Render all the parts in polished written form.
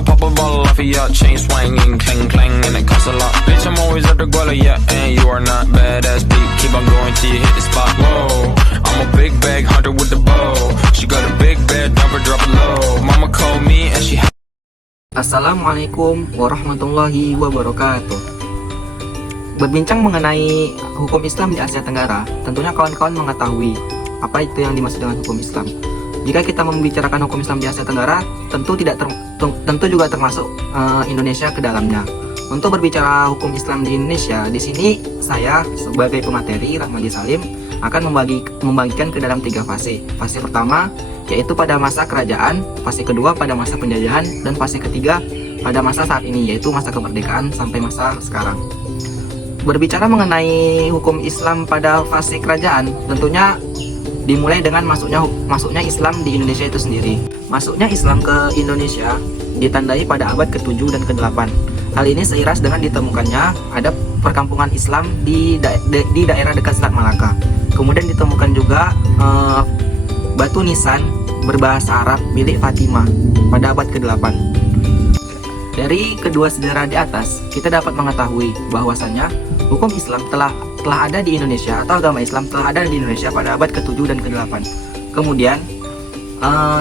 I pop a bottle off of ya, chain swinging, clang clang, and it costs a lot. Bitch, I'm always at the guala, yeah, and you are not badass beat. Keep on going till you hit the spot. Whoa, I'm a big bag hunter with the bow. She got a big bed, never drop it low. Mama called me and she. Assalamualaikum warahmatullahi wabarakatuh. Berbincang mengenai hukum Islam di Asia Tenggara, tentunya kawan-kawan mengetahui apa itu yang dimaksud dengan hukum Islam. Jika kita membicarakan hukum Islam di Asia Tenggara, tentu juga termasuk Indonesia ke dalamnya. Untuk berbicara hukum Islam di Indonesia, di sini saya sebagai pemateri Rahmadi Salim akan membagikan ke dalam 3 fase. Fase pertama yaitu pada masa kerajaan, fase kedua pada masa penjajahan, dan fase ketiga pada masa saat ini, yaitu masa kemerdekaan sampai masa sekarang. Berbicara mengenai hukum Islam pada fase kerajaan, tentunya dimulai dengan masuknya Islam di Indonesia itu sendiri. Masuknya Islam ke Indonesia ditandai pada abad ke-7 dan ke-8. Hal ini seiras dengan ditemukannya ada perkampungan Islam di daerah dekat Selat Malaka. Kemudian ditemukan juga batu nisan berbahasa Arab milik Fatimah pada abad ke-8. Dari kedua sejarah di atas, kita dapat mengetahui bahwasannya hukum Islam telah ada di Indonesia, atau agama Islam telah ada di Indonesia pada abad ke-7 dan ke-8. Kemudian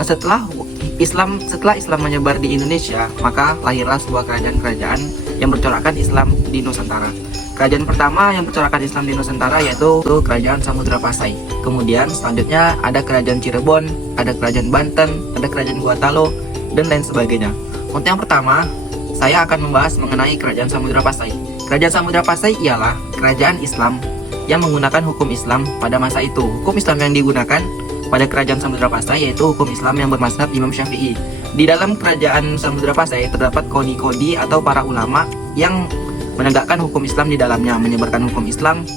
setelah Islam menyebar di Indonesia, maka lahirlah sebuah kerajaan-kerajaan yang bercorakkan Islam di Nusantara. Kerajaan pertama yang bercorakkan Islam di Nusantara yaitu Kerajaan Samudra Pasai. Kemudian selanjutnya ada Kerajaan Cirebon, ada Kerajaan Banten, ada Kerajaan Gorontalo, dan lain sebagainya. Untuk yang pertama, saya akan membahas mengenai Kerajaan Samudra Pasai. Kerajaan Samudra Pasai ialah kerajaan Islam yang menggunakan hukum Islam pada masa itu. Hukum Islam yang digunakan pada Kerajaan Samudra Pasai yaitu hukum Islam yang bermazhab Imam Syafi'i. Di dalam Kerajaan Samudra Pasai terdapat kodi-kodi atau para ulama yang menegakkan hukum Islam di dalamnya, menyebarkan hukum Islam.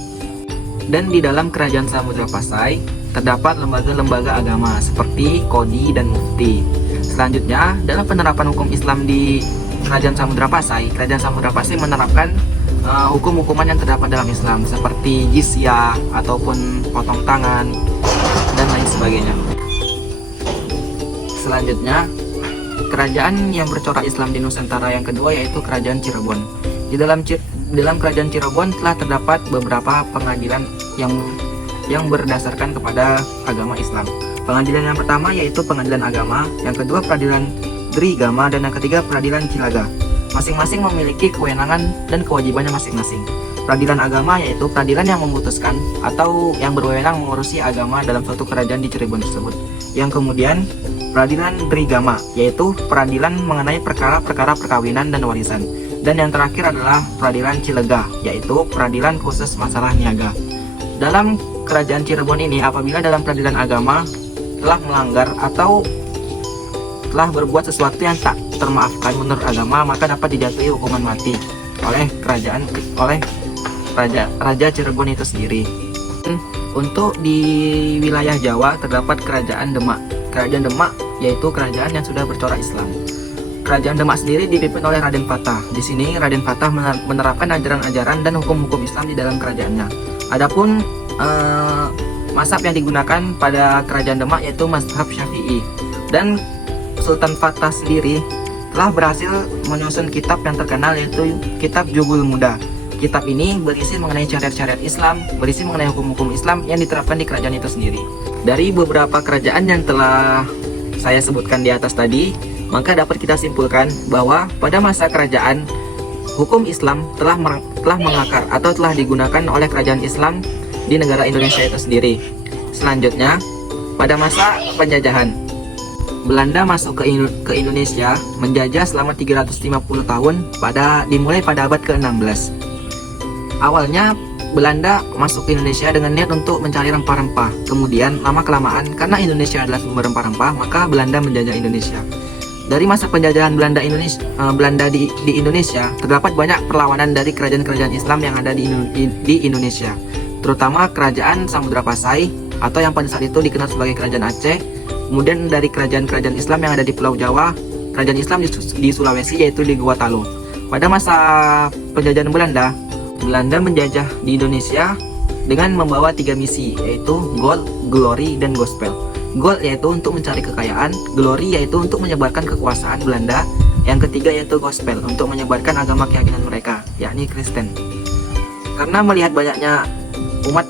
Dan di dalam Kerajaan Samudra Pasai terdapat lembaga-lembaga agama seperti kodi dan mufti. Selanjutnya, dalam penerapan hukum Islam di Kerajaan Samudra Pasai menerapkan hukum-hukuman yang terdapat dalam Islam seperti jizyah ataupun potong tangan dan lain sebagainya. Selanjutnya, kerajaan yang bercorak Islam di Nusantara yang kedua yaitu Kerajaan Cirebon. Di dalam Kerajaan Cirebon telah terdapat beberapa pengadilan yang berdasarkan kepada agama Islam. Pengadilan yang pertama yaitu Pengadilan Agama, yang kedua Peradilan Drigama, dan yang ketiga Peradilan Cilaga. Masing-masing memiliki kewenangan dan kewajibannya masing-masing. Peradilan Agama yaitu peradilan yang memutuskan atau yang berwenang mengurusi agama dalam suatu kerajaan di Cirebon tersebut. Yang kemudian Peradilan Drigama yaitu peradilan mengenai perkara-perkara perkawinan dan warisan. Dan yang terakhir adalah Peradilan Cilaga yaitu peradilan khusus masalah niaga. Dalam Kerajaan Cirebon ini, apabila dalam peradilan agama telah melanggar atau telah berbuat sesuatu yang tak termaafkan menurut agama, maka dapat dijatuhi hukuman mati oleh Raja Cirebon itu sendiri. Untuk di wilayah Jawa terdapat Kerajaan Demak. Kerajaan Demak yaitu kerajaan yang sudah bercorak Islam. Kerajaan Demak sendiri dipimpin oleh Raden Fatah. Di sini Raden Fatah menerapkan ajaran-ajaran dan hukum-hukum Islam di dalam kerajaannya. Adapun mazhab yang digunakan pada Kerajaan Demak yaitu mazhab Syafi'i. Dan Sultan Fatah sendiri telah berhasil menyusun kitab yang terkenal yaitu Kitab Jugul Muda. Kitab ini berisi mengenai syariat-syariat Islam, berisi mengenai hukum-hukum Islam yang diterapkan di kerajaan itu sendiri. Dari beberapa kerajaan yang telah saya sebutkan di atas tadi, maka dapat kita simpulkan bahwa pada masa kerajaan, hukum Islam telah mengakar atau telah digunakan oleh kerajaan Islam di negara Indonesia itu sendiri. Selanjutnya, pada masa penjajahan, Belanda masuk ke Indonesia menjajah selama 350 tahun dimulai pada abad ke-16. Awalnya Belanda masuk ke Indonesia dengan niat untuk mencari rempah-rempah. Kemudian lama-kelamaan karena Indonesia adalah sumber rempah-rempah, maka Belanda menjajah Indonesia. Dari masa penjajahan Belanda di Indonesia, terdapat banyak perlawanan dari kerajaan-kerajaan Islam yang ada di Indonesia, terutama Kerajaan Samudra Pasai atau yang pada saat itu dikenal sebagai Kerajaan Aceh. Kemudian dari kerajaan-kerajaan Islam yang ada di Pulau Jawa, kerajaan Islam di Sulawesi yaitu di Gorontalo. Pada masa penjajahan Belanda menjajah di Indonesia dengan membawa 3 misi, yaitu Gold, Glory, dan Gospel. Gold yaitu untuk mencari kekayaan, Glory yaitu untuk menyebarkan kekuasaan Belanda, Yang ketiga yaitu gospel, untuk menyebarkan agama keyakinan mereka, yakni Kristen. Karena melihat banyaknya umat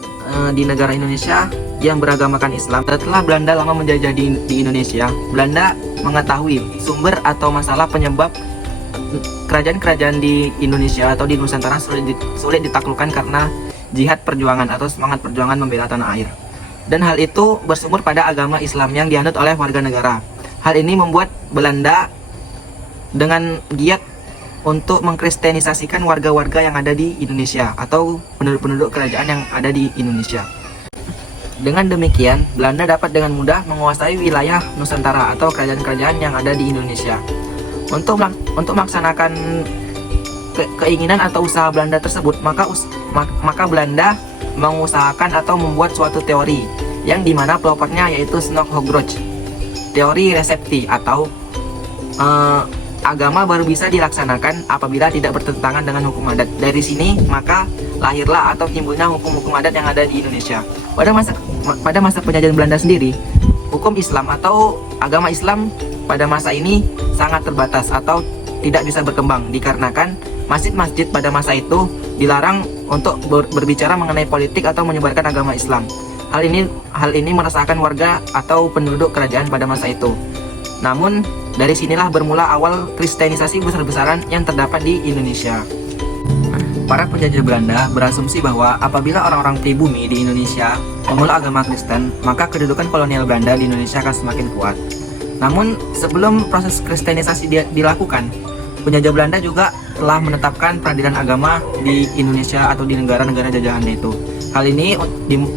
di negara Indonesia yang beragamakan Islam, setelah Belanda lama menjajah di Indonesia, Belanda mengetahui sumber atau masalah penyebab kerajaan-kerajaan di Indonesia atau di Nusantara sulit ditaklukkan karena jihad perjuangan atau semangat perjuangan membela tanah air. Dan hal itu bersumber pada agama Islam yang dianut oleh warga negara. Hal ini membuat Belanda dengan giat untuk mengkristenisasikan warga-warga yang ada di Indonesia atau penduduk-penduduk kerajaan yang ada di Indonesia. Dengan demikian, Belanda dapat dengan mudah menguasai wilayah Nusantara atau kerajaan-kerajaan yang ada di Indonesia. Untuk melaksanakan keinginan atau usaha Belanda tersebut, maka Belanda mengusahakan atau membuat suatu teori yang dimana pelopornya yaitu Snok-Hogroj, teori resepsi atau agama baru bisa dilaksanakan apabila tidak bertentangan dengan hukum adat. Dari sini maka lahirlah atau timbulnya hukum-hukum adat yang ada di Indonesia. Pada masa penjajahan Belanda sendiri, hukum Islam atau agama Islam pada masa ini sangat terbatas atau tidak bisa berkembang dikarenakan masjid-masjid pada masa itu dilarang untuk berbicara mengenai politik atau menyebarkan agama Islam. Hal ini meresahkan warga atau penduduk kerajaan pada masa itu. Namun dari sinilah bermula awal kristenisasi besar-besaran yang terdapat di Indonesia. Para penjajah Belanda berasumsi bahwa apabila orang-orang pribumi di Indonesia memeluk agama Kristen, maka kedudukan kolonial Belanda di Indonesia akan semakin kuat. Namun sebelum proses kristenisasi dilakukan, penjajah Belanda juga telah menetapkan peradilan agama di Indonesia atau di negara-negara jajahannya itu. Hal ini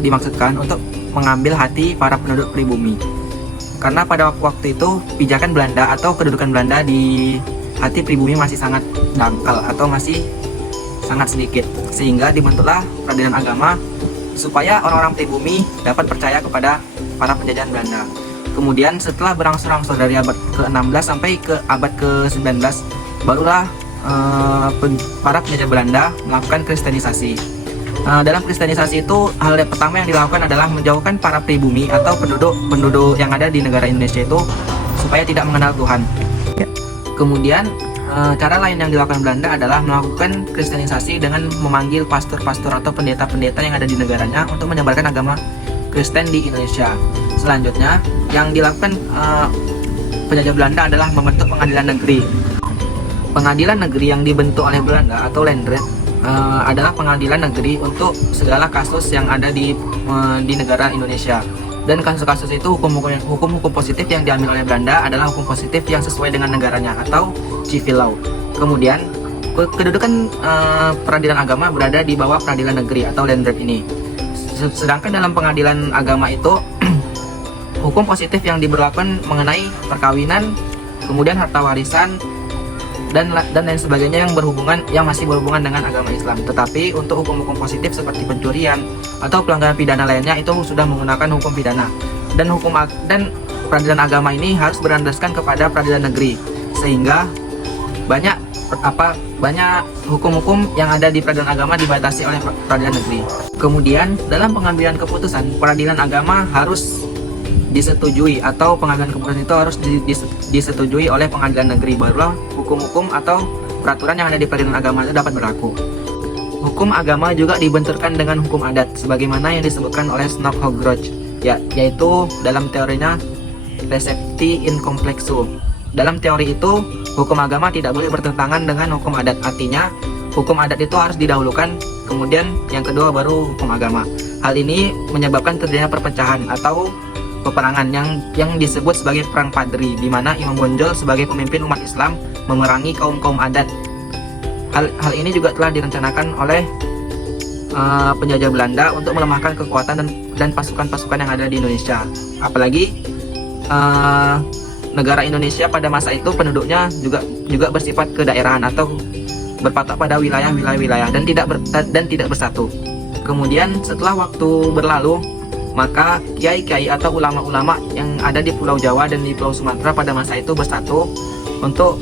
dimaksudkan untuk mengambil hati para penduduk pribumi. Karena pada waktu itu pijakan Belanda atau kedudukan Belanda di hati pribumi masih sangat dangkal atau masih sangat sedikit, sehingga dibentuklah peradilan agama supaya orang-orang pribumi dapat percaya kepada para penjajahan Belanda. Kemudian setelah berangsur-angsur dari abad ke-16 sampai ke abad ke-19, barulah para penjajah Belanda melakukan kristenisasi. Dalam kristenisasi itu, hal yang pertama yang dilakukan adalah menjauhkan para pribumi atau penduduk yang ada di negara Indonesia itu supaya tidak mengenal Tuhan. Kemudian cara lain yang dilakukan Belanda adalah melakukan kristenisasi dengan memanggil pastor-pastor atau pendeta-pendeta yang ada di negaranya untuk menyebarkan agama Kristen di Indonesia. Selanjutnya, yang dilakukan penjajah Belanda adalah membentuk pengadilan negeri. Pengadilan negeri yang dibentuk oleh Belanda atau Landred adalah pengadilan negeri untuk segala kasus yang ada di negara Indonesia. Dan kasus-kasus itu hukum-hukum positif yang diambil oleh Belanda adalah hukum positif yang sesuai dengan negaranya atau civil law. Kemudian kedudukan peradilan agama berada di bawah peradilan negeri atau Landred ini. Sedangkan dalam pengadilan agama itu hukum positif yang diberlakukan mengenai perkawinan, kemudian harta warisan, dan lain sebagainya yang masih berhubungan dengan agama Islam. Tetapi untuk hukum-hukum positif seperti pencurian atau pelanggaran pidana lainnya itu sudah menggunakan hukum pidana. Dan peradilan agama ini harus berlandaskan kepada peradilan negeri, sehingga banyak hukum-hukum yang ada di peradilan agama dibatasi oleh peradilan negeri. Kemudian dalam pengambilan keputusan, peradilan agama harus disetujui atau pengambilan keputusan itu harus disetujui oleh pengadilan negeri, barulah hukum-hukum atau peraturan yang ada di peradilan agama itu dapat berlaku. Hukum agama juga dibenturkan dengan hukum adat sebagaimana yang disebutkan oleh Snok-Hogroj, yaitu dalam teorinya resepti in complexo. Dalam teori itu, hukum agama tidak boleh bertentangan dengan hukum adat. Artinya, hukum adat itu harus didahulukan, kemudian yang kedua baru hukum agama. Hal ini menyebabkan terjadinya perpecahan atau peperangan yang disebut sebagai Perang Padri, di mana Imam Bonjol sebagai pemimpin umat Islam memerangi kaum-kaum adat. Hal ini juga telah direncanakan oleh penjajah Belanda untuk melemahkan kekuatan dan pasukan-pasukan yang ada di Indonesia. Apalagi negara Indonesia pada masa itu penduduknya juga bersifat kedaerahan atau berpatok pada wilayah-wilayah dan tidak bersatu. Kemudian setelah waktu berlalu, maka kiai-kiai atau ulama-ulama yang ada di Pulau Jawa dan di Pulau Sumatera pada masa itu bersatu untuk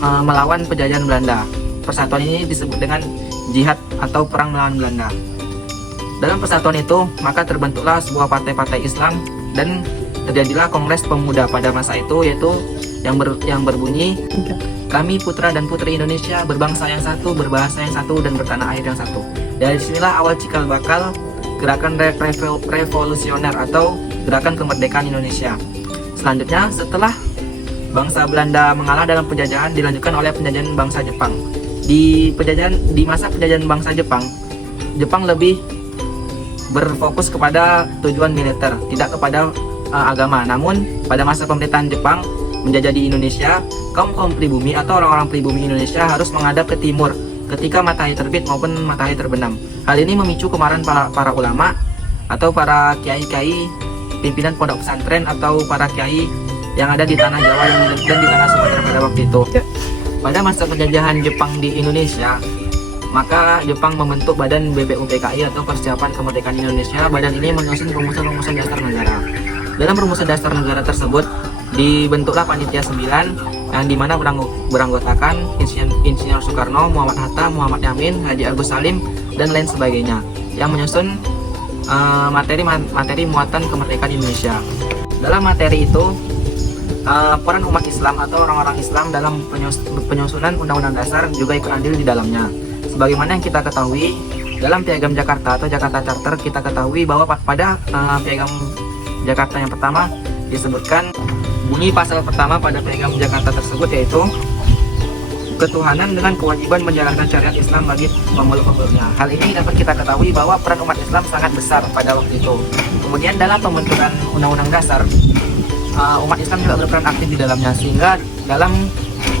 melawan penjajahan Belanda. Persatuan ini disebut dengan jihad atau perang melawan Belanda. Dalam persatuan itu, maka terbentuklah sebuah partai-partai Islam dan terjadilah Kongres Pemuda pada masa itu, yaitu yang berbunyi, kami putra dan putri Indonesia berbangsa yang satu, berbahasa yang satu, dan bertanah air yang satu. Dari sinilah awal cikal bakal gerakan revolusioner atau gerakan kemerdekaan Indonesia. Selanjutnya, setelah bangsa Belanda mengalah dalam penjajahan, dilanjutkan oleh penjajahan bangsa Jepang. Di masa penjajahan bangsa Jepang lebih berfokus kepada tujuan militer, tidak kepada agama. Namun pada masa pemerintahan Jepang menjajah di Indonesia, kaum pribumi atau orang-orang pribumi Indonesia harus menghadap ke timur ketika matahari terbit maupun matahari terbenam. Hal ini memicu kemarahan para ulama atau para kiai-kiai pimpinan pondok pesantren atau para kiai yang ada di tanah Jawa dan di tanah Sumatera pada waktu itu. Pada masa penjajahan Jepang di Indonesia, maka Jepang membentuk Badan BPUPKI atau Persiapan Kemerdekaan Indonesia. Badan ini menyusun rumusan-rumusan dasar negara. Dalam rumusan dasar negara tersebut dibentuklah Panitia 9 yang dimana beranggotakan Insinyur Soekarno, Muhammad Hatta, Muhammad Yamin, Haji Agus Salim, dan lain sebagainya yang menyusun materi muatan kemerdekaan Indonesia. Dalam materi itu, peran umat Islam atau orang-orang Islam dalam penyusunan Undang-Undang Dasar juga ikut andil di dalamnya. Sebagaimana yang kita ketahui, dalam Piagam Jakarta atau Jakarta Charter, kita ketahui bahwa pada Piagam Jakarta yang pertama disebutkan, bunyi pasal pertama pada Piagam Jakarta tersebut yaitu ketuhanan dengan kewajiban menjalankan syariat Islam bagi pemeluk-pemeluknya. Hal ini dapat kita ketahui bahwa peran umat Islam sangat besar pada waktu itu. Kemudian dalam pembentukan Undang-Undang Dasar, umat Islam juga berperan aktif di dalamnya, sehingga dalam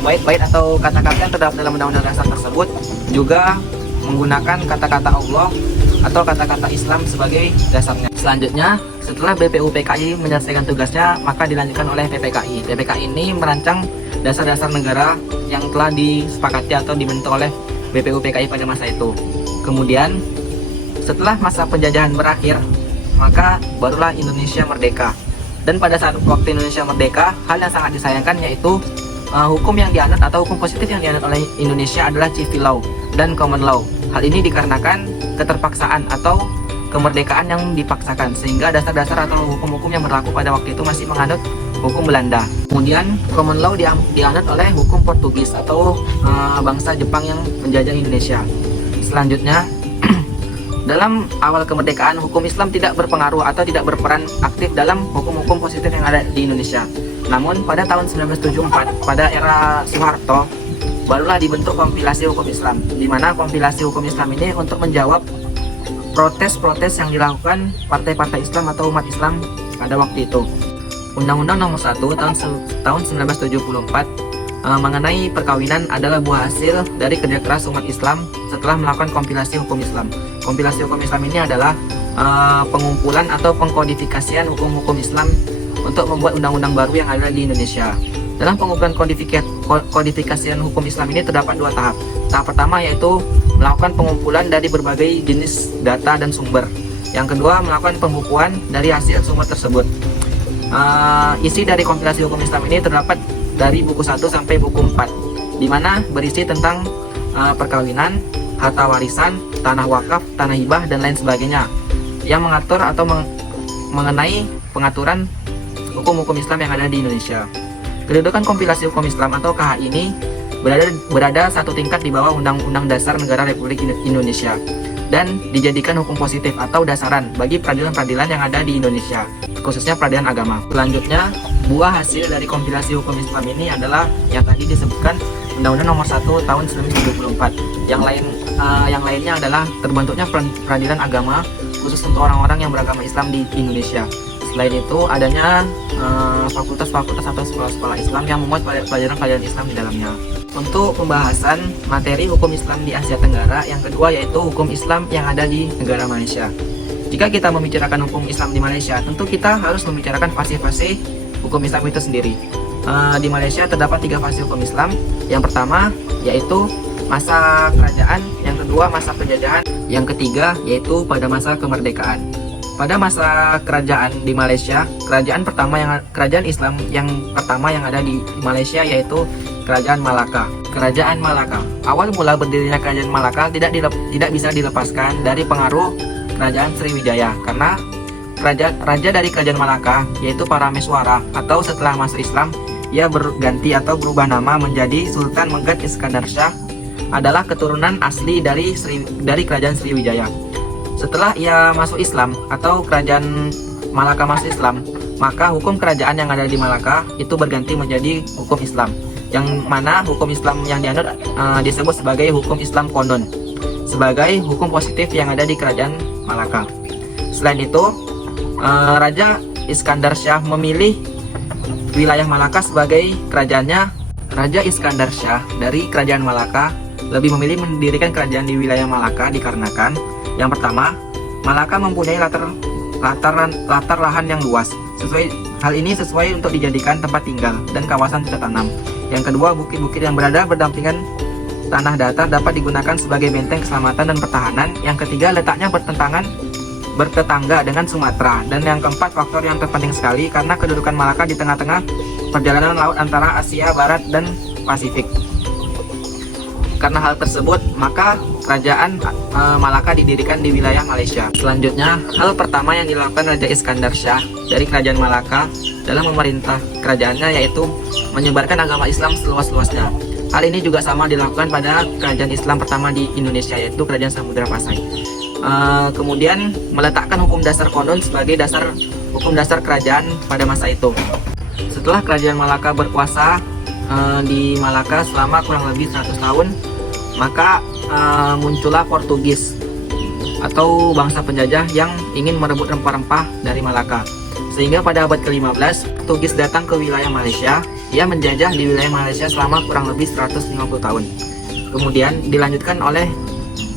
bait-bait atau kata-kata yang terdapat dalam Undang-Undang Dasar tersebut juga menggunakan kata-kata Allah atau kata-kata Islam sebagai dasarnya. Selanjutnya, setelah BPUPKI menyelesaikan tugasnya, maka dilanjutkan oleh PPKI. PPKI ini merancang dasar-dasar negara yang telah disepakati atau dibentuk oleh BPUPKI pada masa itu. Kemudian, setelah masa penjajahan berakhir, maka barulah Indonesia merdeka. Dan pada saat waktu Indonesia merdeka, hal yang sangat disayangkan yaitu hukum yang dianut atau hukum positif yang dianut oleh Indonesia adalah civil law dan common law. Hal ini dikarenakan keterpaksaan atau kemerdekaan yang dipaksakan, sehingga dasar-dasar atau hukum-hukum yang berlaku pada waktu itu masih menganut hukum Belanda. Kemudian common law dianut oleh hukum Portugis atau bangsa Jepang yang menjajah Indonesia. Selanjutnya, dalam awal kemerdekaan, hukum Islam tidak berpengaruh atau tidak berperan aktif dalam hukum-hukum positif yang ada di Indonesia. Namun pada tahun 1974, pada era Soeharto, barulah dibentuk kompilasi hukum Islam, di mana kompilasi hukum Islam ini untuk menjawab protes-protes yang dilakukan partai-partai Islam atau umat Islam pada waktu itu. Undang-Undang Nomor 1 tahun 1974 mengenai perkawinan adalah buah hasil dari kerja keras umat Islam setelah melakukan kompilasi hukum Islam. Kompilasi hukum Islam ini adalah pengumpulan atau pengkodifikasian hukum-hukum Islam untuk membuat undang-undang baru yang ada di Indonesia. Dalam pengumpulan kodifikasian hukum Islam ini terdapat dua tahap. Tahap pertama yaitu melakukan pengumpulan dari berbagai jenis data dan sumber. Yang kedua, melakukan pembukuan dari hasil sumber tersebut. Isi dari kompilasi hukum Islam ini terdapat dari buku 1 sampai buku 4, di mana berisi tentang perkawinan, harta warisan, tanah wakaf, tanah hibah, dan lain sebagainya, yang mengatur atau mengenai pengaturan hukum-hukum Islam yang ada di Indonesia. Kedudukan kompilasi hukum Islam atau KH ini berada satu tingkat di bawah Undang-Undang Dasar Negara Republik Indonesia dan dijadikan hukum positif atau dasaran bagi peradilan-peradilan yang ada di Indonesia, khususnya peradilan agama. Selanjutnya, buah hasil dari kompilasi hukum Islam ini adalah yang tadi disebutkan Undang-Undang Nomor 1 tahun 1974. Yang lainnya adalah terbentuknya peradilan agama khusus untuk orang-orang yang beragama Islam di Indonesia. Selain itu, adanya fakultas-fakultas atau sekolah-sekolah Islam yang memuat pelajaran-pelajaran Islam di dalamnya. Untuk pembahasan materi hukum Islam di Asia Tenggara, yang kedua yaitu hukum Islam yang ada di negara Malaysia. Jika kita membicarakan hukum Islam di Malaysia, tentu kita harus membicarakan fase-fase hukum Islam itu sendiri. Di Malaysia terdapat 3 fase hukum Islam. Yang pertama yaitu masa kerajaan, yang kedua masa penjajahan, yang ketiga yaitu pada masa kemerdekaan. Pada masa kerajaan di Malaysia, kerajaan Islam yang pertama yang ada di Malaysia yaitu Kerajaan Malaka. Kerajaan Malaka. Awal mula berdirinya Kerajaan Malaka tidak bisa dilepaskan dari pengaruh Kerajaan Sriwijaya, karena raja dari kerajaan Malaka, yaitu Parameswara, atau setelah masuk Islam ia berganti atau berubah nama menjadi Sultan Megat Iskandar Shah, adalah keturunan asli dari kerajaan Sriwijaya. Setelah ia masuk Islam atau kerajaan Malaka masuk Islam, maka hukum kerajaan yang ada di Malaka itu berganti menjadi hukum Islam, yang mana hukum Islam yang dianut disebut sebagai hukum Islam konon, sebagai hukum positif yang ada di kerajaan Malaka. Selain itu, Raja Iskandar Shah memilih wilayah Malaka sebagai kerajaannya. Raja Iskandar Shah dari kerajaan Malaka lebih memilih mendirikan kerajaan di wilayah Malaka dikarenakan yang pertama, Malaka mempunyai latar lahan yang luas. Hal ini sesuai untuk dijadikan tempat tinggal dan kawasan cocok tanam. Yang kedua, bukit-bukit yang berada berdampingan tanah datar dapat digunakan sebagai benteng keselamatan dan pertahanan. Yang ketiga, letaknya bertetangga dengan Sumatera. Dan yang keempat, faktor yang terpenting sekali karena kedudukan Malaka di tengah-tengah perjalanan laut antara Asia Barat dan Pasifik. Karena hal tersebut, maka kerajaan Malaka didirikan di wilayah Malaysia. Selanjutnya, hal pertama yang dilakukan Raja Iskandar Shah dari kerajaan Malaka dalam memerintah kerajaannya yaitu menyebarkan agama Islam seluas-luasnya. Hal ini juga sama dilakukan pada kerajaan Islam pertama di Indonesia, yaitu kerajaan Samudra Pasai. Kemudian meletakkan hukum dasar konon sebagai hukum dasar kerajaan pada masa itu. Setelah kerajaan Malaka berkuasa di Malaka selama kurang lebih 100 tahun, maka muncullah Portugis atau bangsa penjajah yang ingin merebut rempah-rempah dari Malaka. Sehingga pada abad ke-15, Portugis datang ke wilayah Malaysia. Ia menjajah di wilayah Malaysia selama kurang lebih 150 tahun. Kemudian dilanjutkan oleh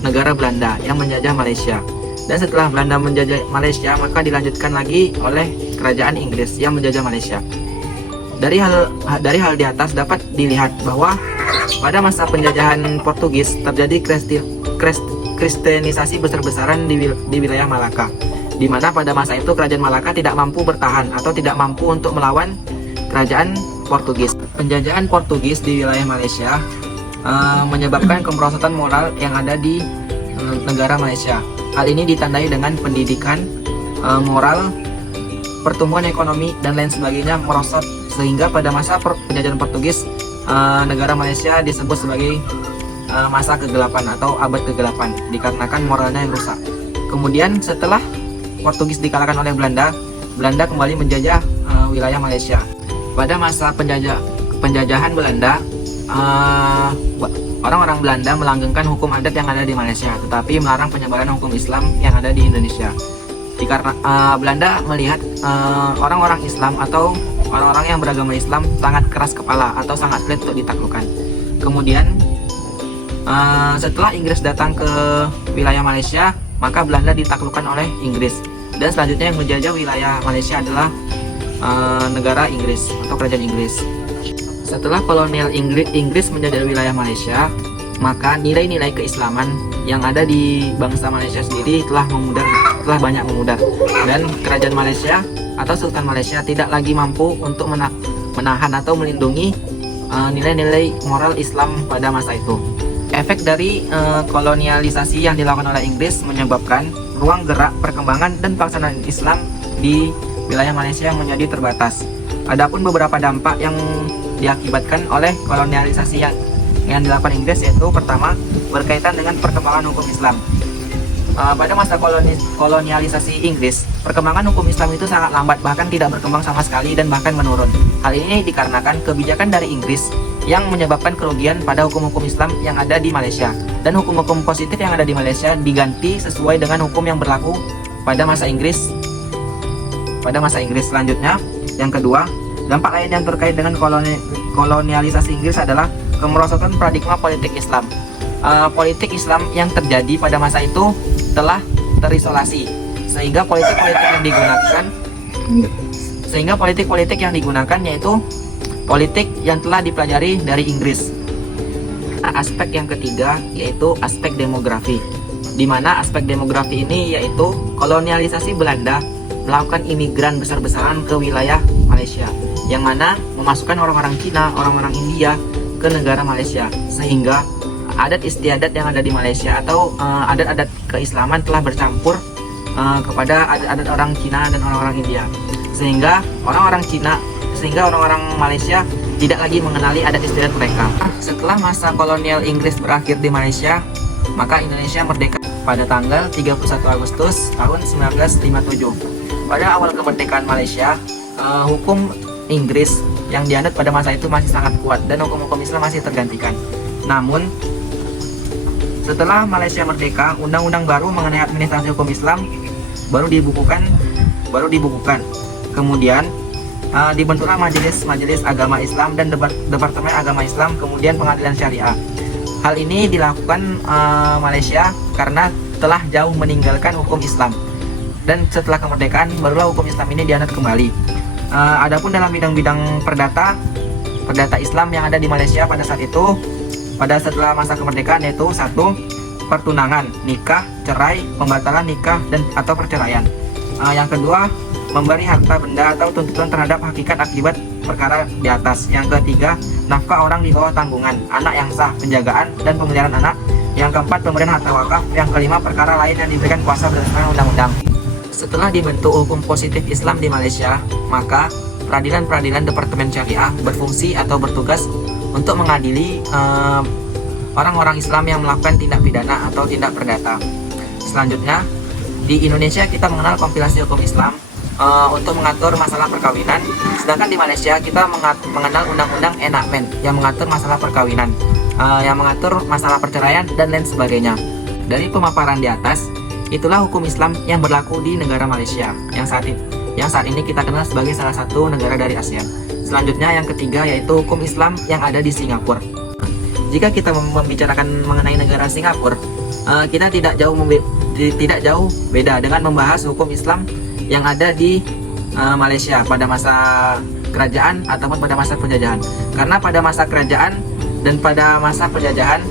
negara Belanda yang menjajah Malaysia. Dan setelah Belanda menjajah Malaysia, maka dilanjutkan lagi oleh kerajaan Inggris yang menjajah Malaysia. Dari hal di atas dapat dilihat bahwa pada masa penjajahan Portugis terjadi kristenisasi besar-besaran di wilayah Malaka, di mana pada masa itu kerajaan Malaka tidak mampu bertahan atau tidak mampu untuk melawan kerajaan Portugis. Penjajahan Portugis di wilayah Malaysia menyebabkan kemerosotan moral yang ada di negara Malaysia. Hal ini ditandai dengan pendidikan, moral, pertumbuhan ekonomi, dan lain sebagainya merosot, sehingga pada masa penjajahan Portugis negara Malaysia disebut sebagai masa kegelapan atau abad kegelapan dikarenakan moralnya yang rusak. Kemudian setelah Portugis dikalahkan oleh Belanda, Belanda kembali menjajah wilayah Malaysia. Pada masa penjajahan Belanda, orang-orang Belanda melanggengkan hukum adat yang ada di Malaysia, tetapi melarang penyebaran hukum Islam yang ada di Indonesia. Karena Belanda melihat orang-orang Islam atau orang-orang yang beragama Islam sangat keras kepala atau sangat sulit untuk ditaklukkan. Kemudian setelah Inggris datang ke wilayah Malaysia, maka Belanda ditaklukkan oleh Inggris. Dan selanjutnya yang menjajah wilayah Malaysia adalah negara Inggris atau kerajaan Inggris. Setelah kolonial Inggris menjajah wilayah Malaysia, maka nilai-nilai keislaman yang ada di bangsa Malaysia sendiri telah banyak memudar, dan kerajaan Malaysia atau Sultan Malaysia tidak lagi mampu untuk menahan atau melindungi nilai-nilai moral Islam pada masa itu. Efek dari kolonialisasi yang dilakukan oleh Inggris menyebabkan ruang gerak, perkembangan, dan pelaksanaan Islam di wilayah Malaysia menjadi terbatas. Adapun beberapa dampak yang diakibatkan oleh kolonialisasi yang dilakukan Inggris, yaitu pertama, berkaitan dengan perkembangan hukum Islam. Pada masa kolonialisasi Inggris, perkembangan hukum Islam itu sangat lambat, bahkan tidak berkembang sama sekali dan bahkan menurun. Hal ini dikarenakan kebijakan dari Inggris yang menyebabkan kerugian pada hukum-hukum Islam yang ada di Malaysia, dan hukum-hukum positif yang ada di Malaysia diganti sesuai dengan hukum yang berlaku pada masa Inggris. Selanjutnya, yang kedua, dampak lain yang terkait dengan kolonialisasi Inggris adalah kemerosotan paradigma politik Islam. Politik Islam yang terjadi pada masa itu telah terisolasi, sehingga politik-politik yang digunakan yaitu politik yang telah dipelajari dari Inggris. Aspek yang ketiga yaitu aspek demografi, di mana aspek demografi ini yaitu kolonialisasi Belanda melakukan imigran besar-besaran ke wilayah Malaysia, yang mana memasukkan orang-orang Cina, orang-orang India ke negara Malaysia, sehingga adat istiadat yang ada di Malaysia atau adat-adat keislaman telah bercampur kepada adat-adat orang Cina dan orang-orang India, sehingga orang-orang Malaysia tidak lagi mengenali adat istiadat mereka. Setelah masa kolonial Inggris berakhir di Malaysia, maka Indonesia merdeka pada tanggal 31 Agustus tahun 1957. Pada awal kemerdekaan Malaysia, hukum Inggris yang dianut pada masa itu masih sangat kuat dan hukum-hukum Islam masih tergantikan. Namun, setelah Malaysia merdeka, undang-undang baru mengenai administrasi hukum Islam baru dibukukan. Kemudian dibentuklah Majelis Agama Islam dan Departemen Agama Islam, kemudian Pengadilan Syariah. Hal ini dilakukan Malaysia karena telah jauh meninggalkan hukum Islam, dan setelah kemerdekaan barulah hukum Islam ini dianut kembali. Adapun dalam bidang-bidang perdata Islam yang ada di Malaysia pada saat itu, setelah masa kemerdekaan, yaitu 1. Pertunangan, nikah, cerai, pembatalan nikah dan atau perceraian. Yang kedua, memberi harta benda atau tuntutan terhadap hakikat akibat perkara di atas. Yang ketiga, nafkah orang di bawah tanggungan, anak yang sah, penjagaan dan pemeliharaan anak. Yang keempat, pemberian harta wakaf. Yang kelima, perkara lain yang diberikan kuasa berdasarkan undang-undang. Setelah dibentuk hukum positif Islam di Malaysia, maka peradilan Departemen Syariah berfungsi atau bertugas untuk mengadili orang-orang Islam yang melakukan tindak pidana atau tindak perdata. Selanjutnya, di Indonesia kita mengenal kompilasi hukum Islam untuk mengatur masalah perkawinan, sedangkan di Malaysia kita mengenal undang-undang enactment yang mengatur masalah perkawinan, yang mengatur masalah perceraian dan lain sebagainya. Dari pemaparan di atas, itulah hukum Islam yang berlaku di negara Malaysia yang saat ini kita kenal sebagai salah satu negara dari ASEAN. Selanjutnya yang ketiga, yaitu hukum Islam yang ada di Singapura. Jika kita membicarakan mengenai negara Singapura, kita tidak jauh beda dengan membahas hukum Islam yang ada di Malaysia pada masa kerajaan ataupun pada masa penjajahan. Karena pada masa kerajaan dan pada masa penjajahan,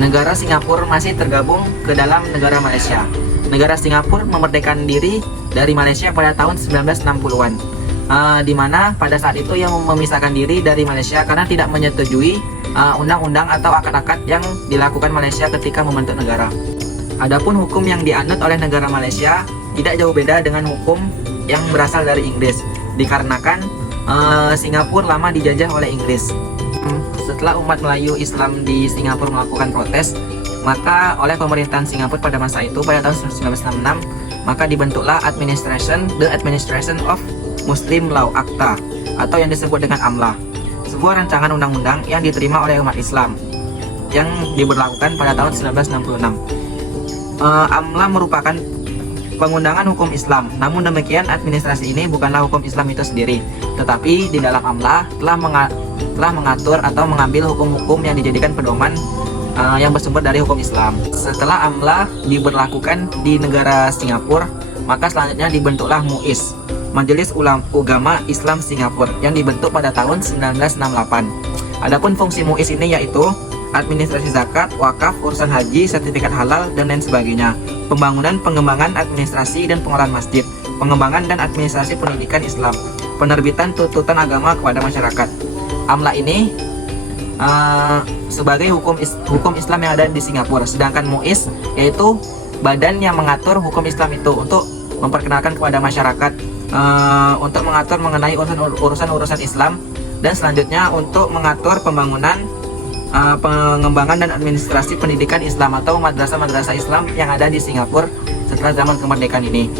negara Singapura masih tergabung ke dalam negara Malaysia. Negara Singapura memerdekakan diri dari Malaysia pada tahun 1960-an, di mana pada saat itu yang memisahkan diri dari Malaysia karena tidak menyetujui undang-undang atau akad-akad yang dilakukan Malaysia ketika membentuk negara. Adapun hukum yang dianut oleh negara Malaysia tidak jauh beda dengan hukum yang berasal dari Inggris, dikarenakan Singapura lama dijajah oleh Inggris. Setelah umat Melayu Islam di Singapura melakukan protes, maka oleh pemerintahan Singapura pada masa itu, pada tahun 1966, maka dibentuklah The Administration of Muslim Law Acta, atau yang disebut dengan AMLA, sebuah rancangan undang-undang yang diterima oleh umat Islam yang diberlakukan pada tahun 1966. AMLA merupakan pengundangan hukum Islam. Namun demikian, administrasi ini bukanlah hukum Islam itu sendiri, tetapi di dalam AMLA telah mengatur atau mengambil hukum-hukum yang dijadikan pedoman yang bersumber dari hukum Islam. Setelah AMLA diberlakukan di negara Singapura, maka selanjutnya dibentuklah MUIS, Majelis Ugama Islam Singapura, yang dibentuk pada tahun 1968. Adapun fungsi MUIS ini yaitu administrasi zakat, wakaf, urusan haji, sertifikat halal, dan lain sebagainya. Pembangunan, pengembangan administrasi dan pengolahan masjid, pengembangan dan administrasi pendidikan Islam, penerbitan tuntutan agama kepada masyarakat. AMLA ini sebagai hukum Islam yang ada di Singapura, sedangkan MUIS yaitu badan yang mengatur hukum Islam itu untuk memperkenalkan kepada masyarakat, untuk mengatur mengenai urusan-urusan Islam, dan selanjutnya untuk mengatur pembangunan, pengembangan dan administrasi pendidikan Islam atau madrasah-madrasah Islam yang ada di Singapura setelah zaman kemerdekaan ini.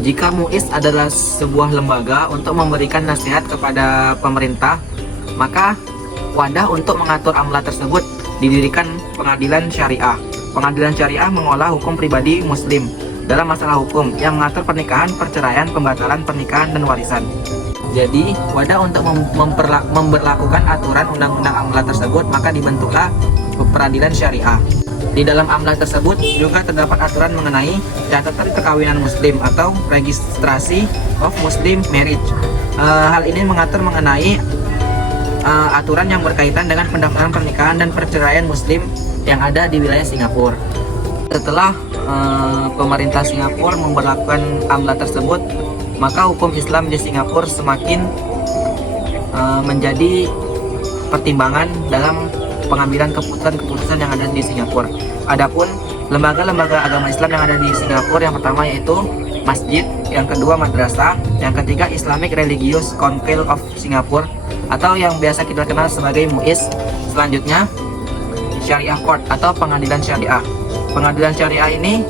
Jika MUIS adalah sebuah lembaga untuk memberikan nasihat kepada pemerintah, maka wadah untuk mengatur AMLA tersebut didirikan Pengadilan Syariah. Pengadilan Syariah mengolah hukum pribadi Muslim dalam masalah hukum yang mengatur pernikahan, perceraian, pembatalan pernikahan, dan warisan. Jadi, wadah untuk memberlakukan aturan undang-undang AMLA tersebut, maka dibentuklah Peradilan Syariah. Di dalam AMLA tersebut juga terdapat aturan mengenai catatan perkawinan Muslim atau registrasi of Muslim marriage. Hal ini mengatur mengenai aturan yang berkaitan dengan pendaftaran pernikahan dan perceraian Muslim yang ada di wilayah Singapura. Setelah pemerintah Singapura memberlakukan AMLA tersebut, maka hukum Islam di Singapura semakin menjadi pertimbangan dalam pengambilan keputusan-keputusan yang ada di Singapura. Adapun lembaga-lembaga agama Islam yang ada di Singapura, yang pertama yaitu masjid, yang kedua madrasah, yang ketiga Islamic Religious Council of Singapore atau yang biasa kita kenal sebagai MUIS. Selanjutnya Syariah Court atau pengadilan syariah. Pengadilan syariah ini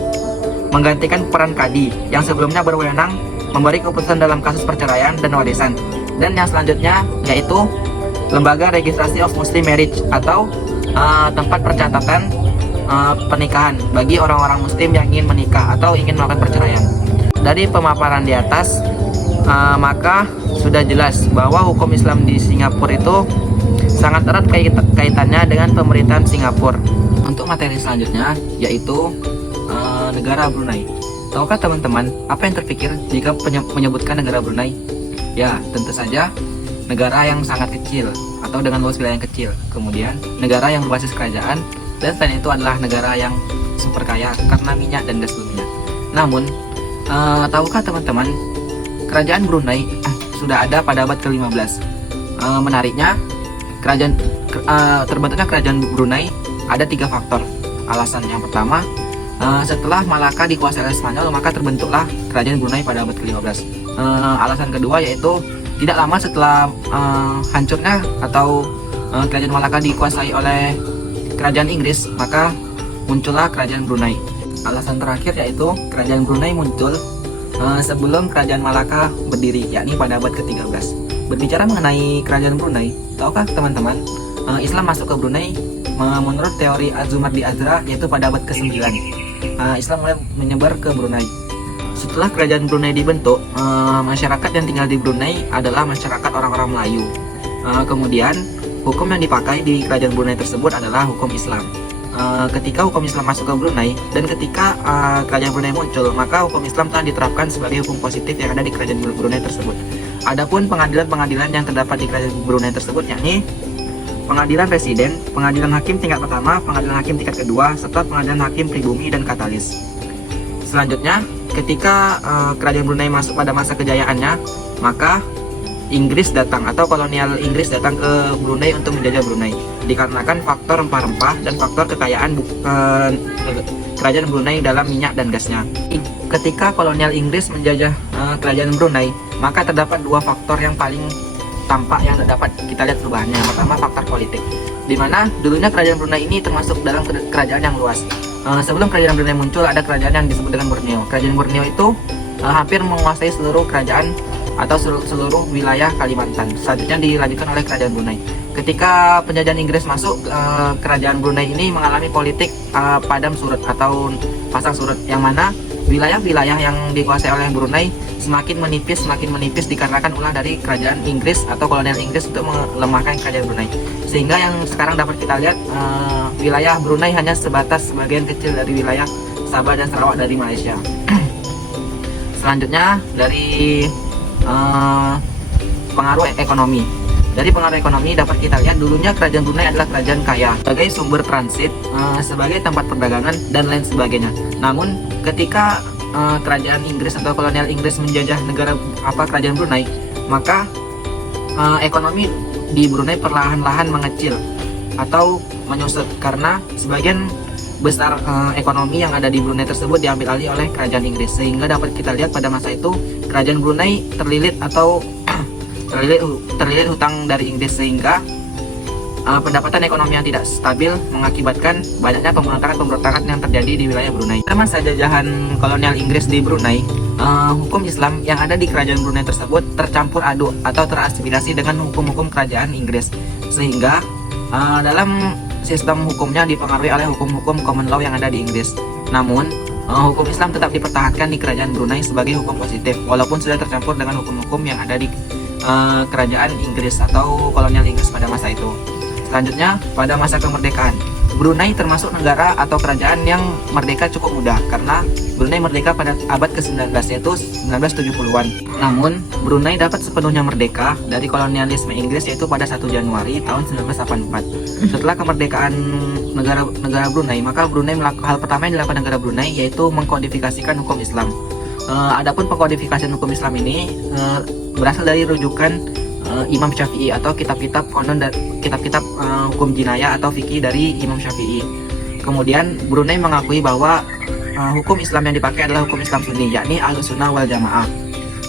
menggantikan peran kadi yang sebelumnya berwenang memberi keputusan dalam kasus perceraian dan warisan. Dan yang selanjutnya yaitu lembaga registrasi of Muslim marriage atau tempat percatatan pernikahan bagi orang-orang muslim yang ingin menikah atau ingin melakukan perceraian. Dari pemaparan di atas maka sudah jelas bahwa hukum Islam di Singapura itu sangat erat kaitannya dengan pemerintahan Singapura. Untuk materi selanjutnya yaitu negara Brunei. Tahukah teman-teman apa yang terpikir jika menyebutkan negara Brunei? Ya, tentu saja negara yang sangat kecil atau dengan luas wilayah yang kecil. Kemudian negara yang berbasis kerajaan, dan selain itu adalah negara yang super kaya karena minyak dan gas bumi. Namun, tahukah teman-teman, kerajaan Brunei sudah ada pada abad ke-15. Menariknya, terbentuknya kerajaan Brunei ada 3 faktor. Alasan yang pertama, setelah Malaka dikuasai oleh Spanyol, maka terbentuklah kerajaan Brunei pada abad ke-15. Alasan kedua yaitu tidak lama setelah hancurnya atau kerajaan Malaka dikuasai oleh kerajaan Inggris, maka muncullah kerajaan Brunei. Alasan terakhir yaitu kerajaan Brunei muncul sebelum kerajaan Malaka berdiri, yakni pada abad ke-13. Berbicara mengenai kerajaan Brunei, tahukah teman-teman, Islam masuk ke Brunei menurut teori Az-Zumardi Azra yaitu pada abad ke-9. Islam mulai menyebar ke Brunei. Setelah kerajaan Brunei dibentuk, masyarakat yang tinggal di Brunei adalah masyarakat orang-orang Melayu. Kemudian hukum yang dipakai di kerajaan Brunei tersebut adalah hukum Islam. Ketika hukum Islam masuk ke Brunei dan ketika kerajaan Brunei muncul, maka hukum Islam telah diterapkan sebagai hukum positif yang ada di kerajaan Brunei tersebut. Adapun pengadilan-pengadilan yang terdapat di kerajaan Brunei tersebut yakni pengadilan residen, pengadilan hakim tingkat pertama, pengadilan hakim tingkat kedua, serta pengadilan hakim pribumi dan katalis. Selanjutnya, ketika kerajaan Brunei masuk pada masa kejayaannya, maka Inggris datang atau kolonial Inggris datang ke Brunei untuk menjajah Brunei. Dikarenakan faktor rempah-rempah dan faktor kekayaan kerajaan Brunei dalam minyak dan gasnya. Ketika kolonial Inggris menjajah kerajaan Brunei, maka terdapat 2 faktor yang paling tampak yang dapat kita lihat perubahannya. Yang pertama, faktor politik, di mana dulunya kerajaan Brunei ini termasuk dalam kerajaan yang luas. Sebelum kerajaan Brunei muncul, ada kerajaan yang disebut dengan Borneo. Kerajaan Borneo itu hampir menguasai seluruh kerajaan atau seluruh wilayah Kalimantan. Selanjutnya dilanjutkan oleh kerajaan Brunei. Ketika penjajahan Inggris masuk, kerajaan Brunei ini mengalami politik padam surut atau pasang surut, yang mana wilayah-wilayah yang dikuasai oleh Brunei semakin menipis dikarenakan ulah dari kerajaan Inggris atau kolonial Inggris untuk melemahkan kerajaan Brunei. Sehingga yang sekarang dapat kita lihat, wilayah Brunei hanya sebatas sebagian kecil dari wilayah Sabah dan Sarawak dari Malaysia. Selanjutnya dari pengaruh ekonomi. Dari pengaruh ekonomi dapat kita lihat dulunya kerajaan Brunei adalah kerajaan kaya sebagai sumber transit, sebagai tempat perdagangan dan lain sebagainya. Namun ketika kerajaan Inggris atau kolonial Inggris menjajah kerajaan Brunei, maka ekonomi di Brunei perlahan-lahan mengecil atau menyusut karena sebagian besar ekonomi yang ada di Brunei tersebut diambil alih oleh kerajaan Inggris. Sehingga dapat kita lihat pada masa itu kerajaan Brunei terlilit atau terlilit hutang dari Inggris, sehingga pendapatan ekonomi yang tidak stabil mengakibatkan banyaknya pemberontakan yang terjadi di wilayah Brunei. Pada masa jajahan kolonial Inggris di Brunei, hukum Islam yang ada di kerajaan Brunei tersebut tercampur aduk atau terasimilasi dengan hukum-hukum kerajaan Inggris, sehingga dalam sistem hukumnya dipengaruhi oleh hukum-hukum common law yang ada di Inggris. Namun hukum Islam tetap dipertahankan di kerajaan Brunei sebagai hukum positif, walaupun sudah tercampur dengan hukum-hukum yang ada di kerajaan Inggris atau kolonial Inggris pada masa itu. Selanjutnya, pada masa kemerdekaan, Brunei termasuk negara atau kerajaan yang merdeka cukup muda karena Brunei merdeka pada abad ke-19 yaitu 1970-an. Namun, Brunei dapat sepenuhnya merdeka dari kolonialisme Inggris yaitu pada 1 Januari tahun 1984. Setelah kemerdekaan negara Brunei, maka Brunei hal pertama yang dilakukan negara Brunei yaitu mengkodifikasikan hukum Islam. Adapun pengkodifikasian hukum Islam ini berasal dari rujukan Imam Syafi'i atau kitab-kitab konon dan kitab-kitab hukum jinayah atau fikih dari Imam Syafi'i. Kemudian Brunei mengakui bahwa hukum Islam yang dipakai adalah hukum Islam Sunni, yakni Ahlus Sunnah wal Jamaah.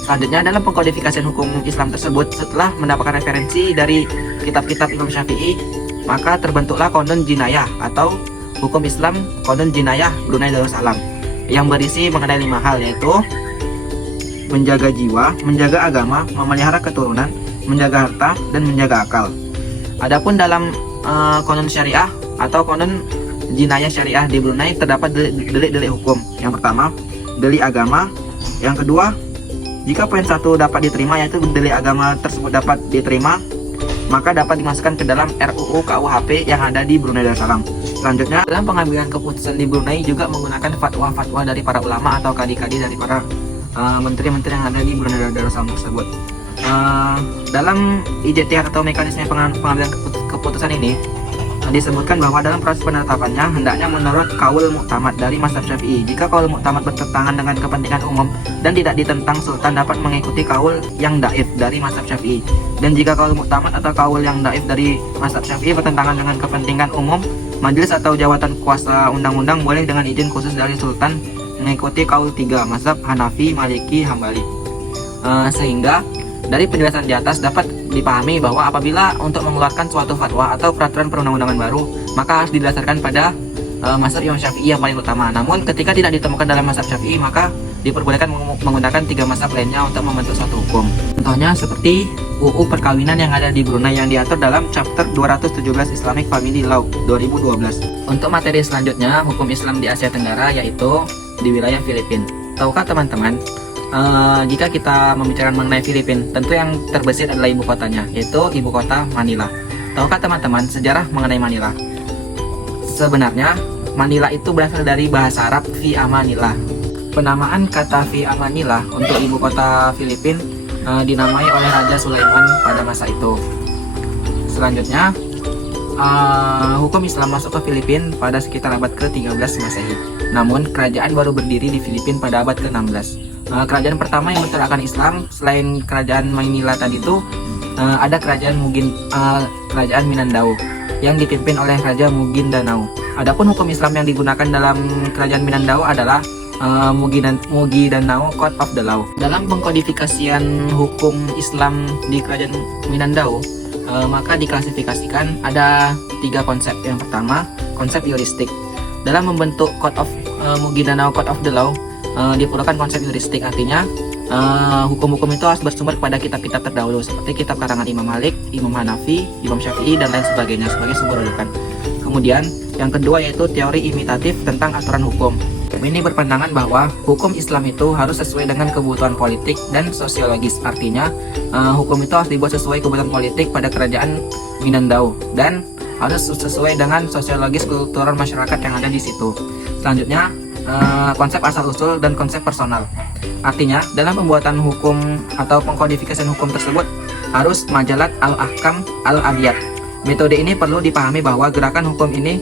Selanjutnya, dalam pengkodifikasian hukum Islam tersebut, setelah mendapatkan referensi dari kitab-kitab Imam Syafi'i, maka terbentuklah konon jinayah atau hukum Islam konon jinayah Brunei Darussalam yang berisi mengenai 5 hal, yaitu menjaga jiwa, menjaga agama, memelihara keturunan, menjaga harta, dan menjaga akal. Adapun dalam konon syariah atau konon jinayah syariah di Brunei terdapat delik-delik hukum. Yang pertama, delik agama. Yang kedua, jika poin 1 dapat diterima, yaitu delik agama tersebut dapat diterima, maka dapat dimasukkan ke dalam RUU KUHP yang ada di Brunei Darussalam. Selanjutnya, dalam pengambilan keputusan di Brunei juga menggunakan fatwa-fatwa dari para ulama atau kadi-kadi dari para menteri-menteri yang ada di Brunei Darussalam tersebut. Dalam ijtihad atau mekanisme pengambilan keputusan ini disebutkan bahwa dalam proses penetapannya hendaknya menurut kaul muktamad dari mazhab Syafi'i. Jika kaul muktamad bertentangan dengan kepentingan umum dan tidak ditentang, sultan dapat mengikuti kaul yang daif dari mazhab Syafi'i. Dan jika kaul muktamad atau kaul yang daif dari mazhab Syafi'i bertentangan dengan kepentingan umum, majelis atau jawatan kuasa undang-undang boleh dengan izin khusus dari sultan mengikuti kaul 3 mazhab Hanafi, Maliki, Hambali. Sehingga dari penjelasan di atas dapat dipahami bahwa apabila untuk mengeluarkan suatu fatwa atau peraturan perundang-undangan baru, maka harus didasarkan pada mazhab Imam Syafi'i yang paling utama. Namun ketika tidak ditemukan dalam mazhab Syafi'i, maka diperbolehkan menggunakan 3 mazhab lainnya untuk membentuk suatu hukum. Contohnya seperti UU perkawinan yang ada di Brunei yang diatur dalam chapter 217 Islamic Family Law 2012. Untuk materi selanjutnya, hukum Islam di Asia Tenggara, yaitu di wilayah Filipina. Tahukah teman-teman, jika kita membicarakan mengenai Filipina, tentu yang terbesit adalah ibu kotanya, yaitu ibu kota Manila. Tahukah teman-teman sejarah mengenai Manila? Sebenarnya Manila itu berasal dari bahasa Arab fi amanillah. Penamaan kata fi amanillah untuk ibu kota Filipina dinamai oleh Raja Sulaiman pada masa itu. Selanjutnya, hukum Islam masuk ke Filipina pada sekitar abad ke-13 Masehi. Namun kerajaan baru berdiri di Filipina pada abad ke-16. Kerajaan pertama yang menerapkan Islam selain kerajaan Manila tadi itu ada kerajaan Mindanao yang dipimpin oleh Raja Maguindanao. Adapun hukum Islam yang digunakan dalam kerajaan Mindanao adalah Maguindanao Code of the Law. Dalam pengkodifikasian hukum Islam di kerajaan Mindanao, maka diklasifikasikan ada 3 konsep. Yang pertama, konsep yuristik. Dalam membentuk Code of Maguindanao Code of the Law, diperlukan konsep yuristik, artinya hukum-hukum itu harus bersumber kepada kitab-kitab terdahulu seperti kitab karangan Imam Malik, Imam Hanafi, Imam Syafi'i, dan lain sebagainya sebagai sumber rujukan. Kemudian yang kedua yaitu teori imitatif tentang aturan hukum. Ini berpandangan bahwa hukum Islam itu harus sesuai dengan kebutuhan politik dan sosiologis, artinya hukum itu harus dibuat sesuai kebutuhan politik pada kerajaan Mindanao dan harus sesuai dengan sosiologis kultural masyarakat yang ada di situ. Selanjutnya, konsep asal-usul dan konsep personal. Artinya, dalam pembuatan hukum atau pengkodifikasian hukum tersebut harus majalat al-ahkam al-adiyat. Metode ini perlu dipahami bahwa gerakan hukum ini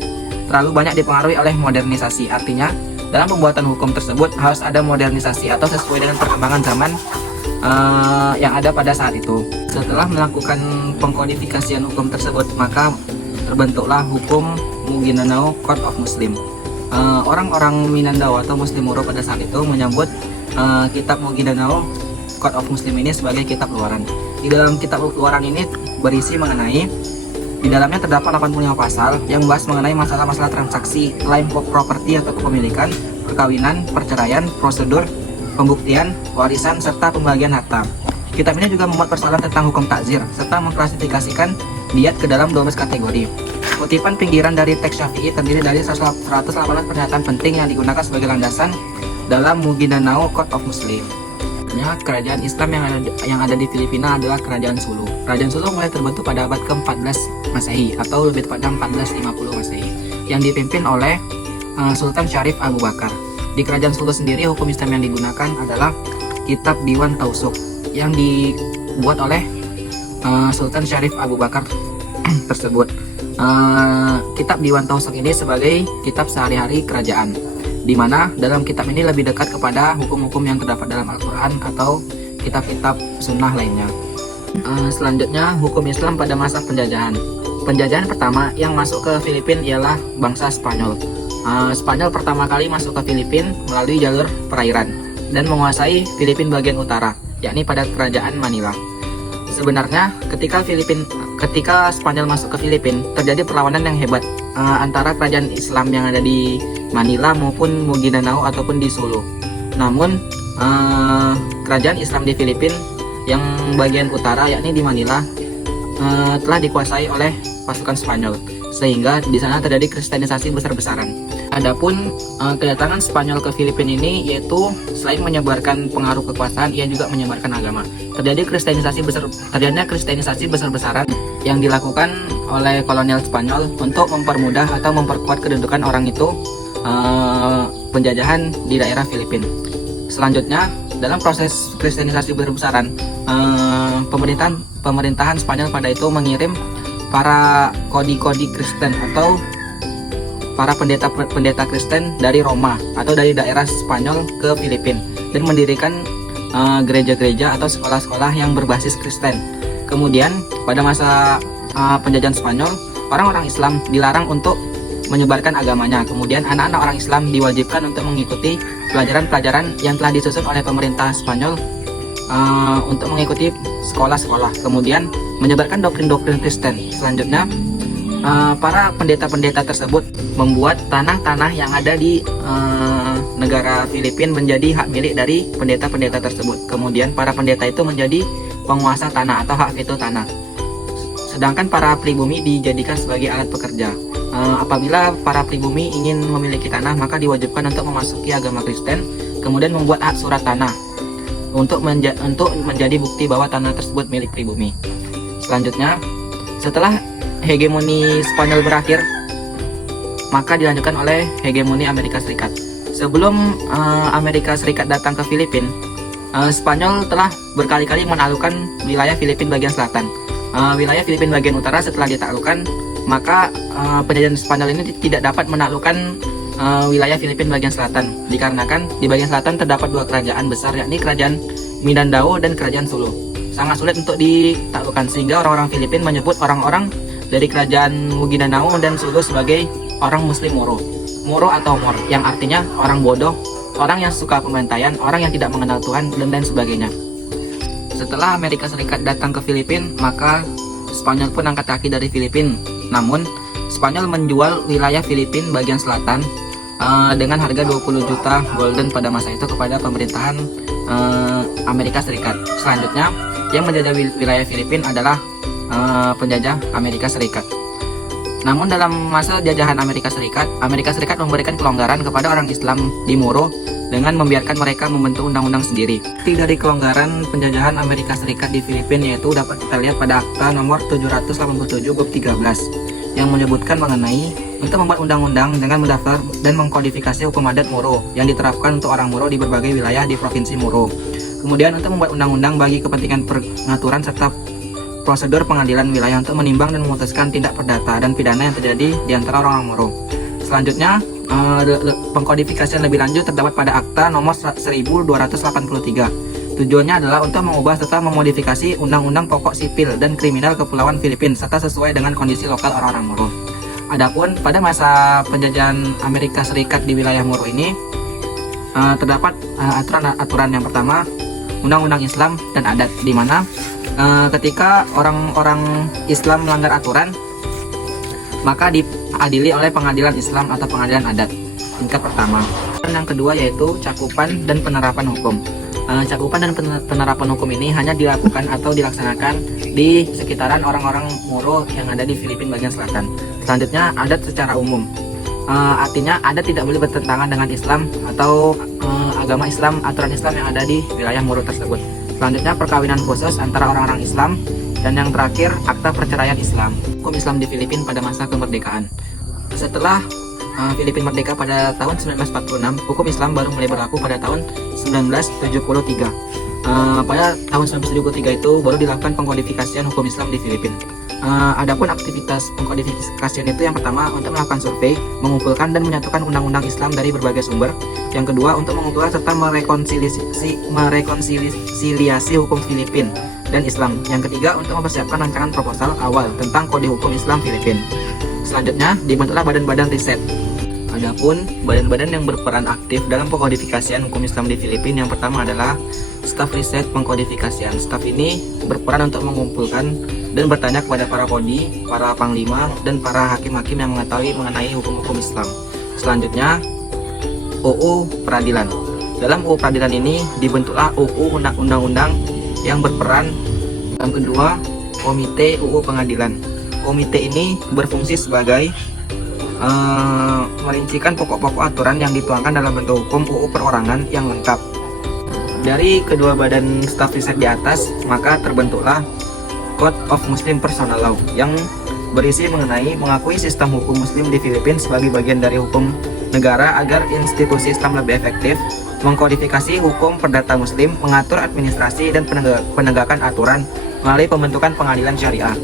terlalu banyak dipengaruhi oleh modernisasi. Artinya, dalam pembuatan hukum tersebut harus ada modernisasi atau sesuai dengan perkembangan zaman yang ada pada saat itu. Setelah melakukan pengkodifikasian hukum tersebut, maka terbentuklah hukum Maguindanao Code of Muslim. Orang-orang Mindanao atau Muslim Moro pada saat itu menyambut kitab Maguindanao Code of Muslim ini sebagai kitab luaran. Di dalam kitab luaran ini berisi mengenai, di dalamnya terdapat 85 pasal yang membahas mengenai masalah-masalah transaksi, klaim properti atau kepemilikan, perkawinan, perceraian, prosedur, pembuktian, warisan, serta pembagian harta. Kitab ini juga membuat persoalan tentang hukum takzir serta mengklasifikasikan diat ke dalam 12 kategori. Kutipan pinggiran dari teks Syafi'i terdiri dari 118 pernyataan penting yang digunakan sebagai landasan dalam Maguindanao Code of Muslim. Kerajaan Islam yang ada di Filipina adalah Kerajaan Sulu. Kerajaan Sulu mulai terbentuk pada abad ke-14 Masehi atau lebih tepatnya 1450 Masehi yang dipimpin oleh Sultan Syarif Abu Bakar. Di Kerajaan Sulu sendiri, hukum Islam yang digunakan adalah Kitab Diwan Tausuk yang dibuat oleh Sultan Syarif Abu Bakar tersebut. Kitab Diwan Tausuk ini sebagai kitab sehari-hari kerajaan, di mana dalam kitab ini lebih dekat kepada hukum-hukum yang terdapat dalam Al-Quran atau kitab-kitab sunnah lainnya. Selanjutnya, hukum Islam pada masa penjajahan. Penjajahan pertama yang masuk ke Filipina ialah bangsa Spanyol. Spanyol pertama kali masuk ke Filipina melalui jalur perairan dan menguasai Filipina bagian utara, yakni pada kerajaan Manila. Sebenarnya ketika Spanyol masuk ke Filipina, terjadi perlawanan yang hebat antara kerajaan Islam yang ada di Manila maupun Maguindanao ataupun di Sulu. Namun kerajaan Islam di Filipina yang bagian utara, yakni di Manila, telah dikuasai oleh pasukan Spanyol, sehingga di sana terjadi kristenisasi besar-besaran. Adapun kedatangan Spanyol ke Filipina ini yaitu selain menyebarkan pengaruh kekuasaan, ia juga menyebarkan agama. Terjadinya kristenisasi besar-besaran yang dilakukan oleh kolonial Spanyol untuk mempermudah atau memperkuat kedudukan orang itu penjajahan di daerah Filipina. Selanjutnya, dalam proses kristenisasi besar-besaran, pemerintahan Spanyol pada itu mengirim para kodi-kodi Kristen atau para pendeta Kristen dari Roma atau dari daerah Spanyol ke Filipina dan mendirikan gereja-gereja atau sekolah-sekolah yang berbasis Kristen. Kemudian pada masa penjajahan Spanyol, orang-orang Islam dilarang untuk menyebarkan agamanya. Kemudian anak-anak orang Islam diwajibkan untuk mengikuti pelajaran-pelajaran yang telah disusun oleh pemerintah Spanyol untuk mengikuti sekolah-sekolah, kemudian menyebarkan doktrin-doktrin Kristen. Selanjutnya, para pendeta-pendeta tersebut membuat tanah-tanah yang ada di negara Filipina menjadi hak milik dari pendeta-pendeta tersebut. Kemudian para pendeta itu menjadi penguasa tanah atau hak veto tanah. Sedangkan para pribumi dijadikan sebagai alat pekerja. Apabila para pribumi ingin memiliki tanah, maka diwajibkan untuk memasuki agama Kristen, kemudian membuat hak surat tanah untuk menjadi bukti bahwa tanah tersebut milik pribumi. Selanjutnya, setelah hegemoni Spanyol berakhir, maka dilanjutkan oleh hegemoni Amerika Serikat. Sebelum Amerika Serikat datang ke Filipina, Spanyol telah berkali-kali menaklukkan wilayah Filipina bagian selatan. Wilayah Filipina bagian utara setelah ditaklukkan, maka penjajahan Spanyol ini tidak dapat menaklukkan wilayah Filipina bagian selatan, dikarenakan di bagian selatan terdapat dua kerajaan besar, yakni kerajaan Mindanao dan kerajaan Sulu. Sangat sulit untuk ditaklukkan, sehingga orang-orang Filipina menyebut orang-orang dari kerajaan Maguindanao dan Sulu sebagai orang Muslim Moro. Moro atau Mor, yang artinya orang bodoh, orang yang suka pembantaian, orang yang tidak mengenal Tuhan, dan lain sebagainya. Setelah Amerika Serikat datang ke Filipina, maka Spanyol pun angkat kaki dari Filipina. Namun, Spanyol menjual wilayah Filipina bagian selatan dengan harga 20 juta golden pada masa itu kepada pemerintahan Amerika Serikat. Selanjutnya, yang menjajah wilayah Filipina adalah penjajah Amerika Serikat. Namun dalam masa jajahan Amerika Serikat memberikan kelonggaran kepada orang Islam di Moro dengan membiarkan mereka membentuk undang-undang sendiri. Dari kelonggaran penjajahan Amerika Serikat di Filipina yaitu dapat kita lihat pada Akta nomor 787 bab 13 yang menyebutkan mengenai untuk membuat undang-undang dengan mendaftar dan mengkodifikasi hukum adat Moro yang diterapkan untuk orang Moro di berbagai wilayah di Provinsi Moro. Kemudian untuk membuat undang-undang bagi kepentingan pengaturan serta prosedur pengadilan wilayah untuk menimbang dan memutuskan tindak perdata dan pidana yang terjadi di antara orang-orang Moro. Selanjutnya, pengkodifikasian lebih lanjut terdapat pada Akta nomor 1283. Tujuannya adalah untuk mengubah serta memodifikasi Undang-Undang Pokok Sipil dan Kriminal Kepulauan Filipina serta sesuai dengan kondisi lokal orang-orang Moro. Adapun pada masa penjajahan Amerika Serikat di wilayah Moro ini terdapat aturan yang pertama, Undang-Undang Islam dan Adat, di mana ketika orang-orang Islam melanggar aturan, maka diadili oleh pengadilan Islam atau pengadilan adat tingkat pertama. Dan yang kedua yaitu cakupan dan penerapan hukum. Cakupan dan penerapan hukum ini hanya dilakukan atau dilaksanakan di sekitaran orang-orang Moro yang ada di Filipina bagian selatan. Selanjutnya, adat secara umum. Artinya adat tidak boleh bertentangan dengan Islam atau agama Islam, aturan Islam yang ada di wilayah Moro tersebut. Selanjutnya, perkawinan khusus antara orang-orang Islam. Dan yang terakhir, Akta Perceraian Islam. Hukum Islam di Filipina pada masa kemerdekaan. Setelah Filipina merdeka pada tahun 1946, hukum Islam baru mulai berlaku pada tahun 1973. Pada tahun 1973 itu baru dilakukan pengkodifikasian hukum Islam di Filipina. Adapun aktivitas pengkodifikasian itu yang pertama untuk melakukan survei, mengumpulkan dan menyatukan undang-undang Islam dari berbagai sumber. Yang kedua untuk mengumpulkan serta merekonsiliasi hukum Filipina dan Islam. Yang ketiga, untuk mempersiapkan rancangan proposal awal tentang kode hukum Islam Filipina. Selanjutnya, dibentuklah badan-badan riset. Adapun badan-badan yang berperan aktif dalam pengkodifikasian hukum Islam di Filipina, yang pertama adalah staf riset pengkodifikasian. Staf ini berperan untuk mengumpulkan dan bertanya kepada para kodi, para panglima, dan para hakim-hakim yang mengetahui mengenai hukum-hukum Islam. Selanjutnya, UU Peradilan. Dalam UU Peradilan ini dibentuklah UU Undang-Undang yang berperan. Yang kedua, Komite UU Pengadilan. Komite ini berfungsi sebagai merincikan pokok-pokok aturan yang dituangkan dalam bentuk hukum UU perorangan yang lengkap. Dari kedua badan staf riset di atas, maka terbentuklah Code of Muslim Personal Law yang berisi mengenai mengakui sistem hukum Muslim di Filipina sebagai bagian dari hukum negara agar institusi Islam lebih efektif, mengkodifikasi hukum perdata Muslim, mengatur administrasi dan penegakan aturan melalui pembentukan pengadilan syariah.